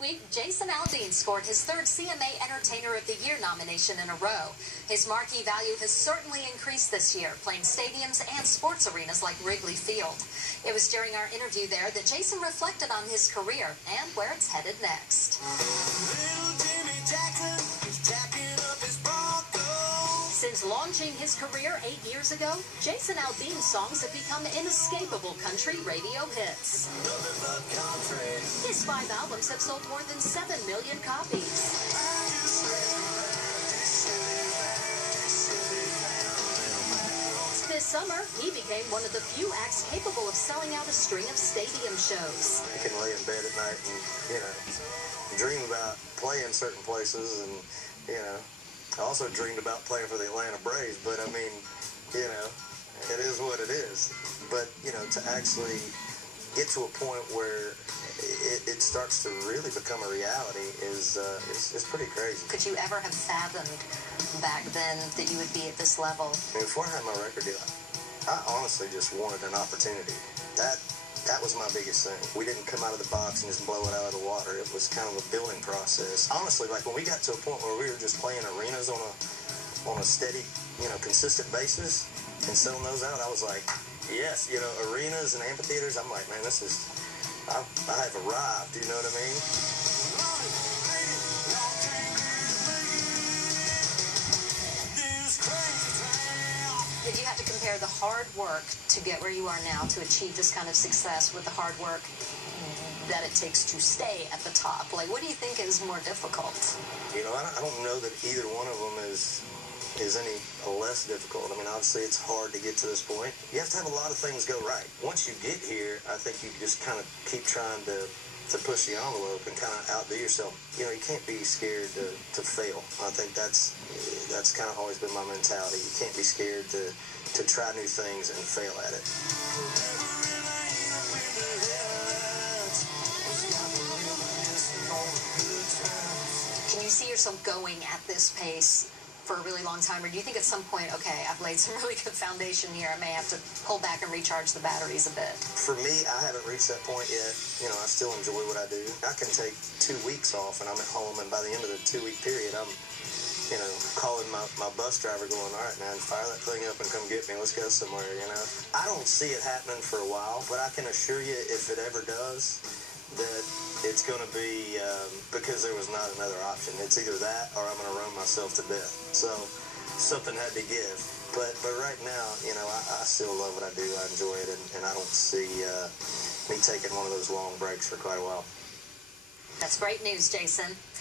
Last week, Jason Aldean scored his third CMA Entertainer of the Year nomination in a row. His marquee value has certainly increased this year, playing stadiums and sports arenas like Wrigley Field. It was during our interview there that Jason reflected on his career and where it's headed next. Since launching his career 8 years ago, Jason Aldean's songs have become inescapable country radio hits. His 5 albums have sold more than 7 million copies. This summer, he became one of the few acts capable of selling out a string of stadium shows. I can lay in bed at night and, dream about playing certain places, and, I also dreamed about playing for the Atlanta Braves, but I mean, it is what it is. But, to actually get to a point where it starts to really become a reality is pretty crazy. Could you ever have fathomed back then that you would be at this level? Before I had my record deal, I honestly just wanted an opportunity. That was my biggest thing. We didn't come out of the box and just blow it out of the water. It was kind of a building process. Honestly, like when we got to a point where we were just playing arenas on a steady, consistent basis and selling those out, I was like, yes, arenas and amphitheaters. I'm like, man, I have arrived. You know what I mean? If you had to compare the hard work to get where you are now, to achieve this kind of success, with the hard work that it takes to stay at the top, like, what do you think is more difficult? I don't know that either one of them is any less difficult. I mean, obviously it's hard to get to this point. You have to have a lot of things go right. Once you get here, I think you just kind of keep trying to push the envelope and kind of outdo yourself. You can't be scared to fail. I think that's kind of always been my mentality. You can't be scared to try new things and fail at it. Can you see yourself going at this pace for a really long time, or do you think at some point, okay, I've laid some really good foundation here, I may have to pull back and recharge the batteries a bit? For me, I haven't reached that point yet. I still enjoy what I do. I can take 2 weeks off and I'm at home, and by the end of the 2-week period, I'm calling my bus driver going, all right, man, fire that thing up and come get me. Let's go somewhere, I don't see it happening for a while, but I can assure you if it ever does, that it's going to be because there was not another option. It's either that or I'm going to run myself to death. So something had to give. But right now, I still love what I do. I enjoy it, and I don't see me taking one of those long breaks for quite a while. That's great news, Jason.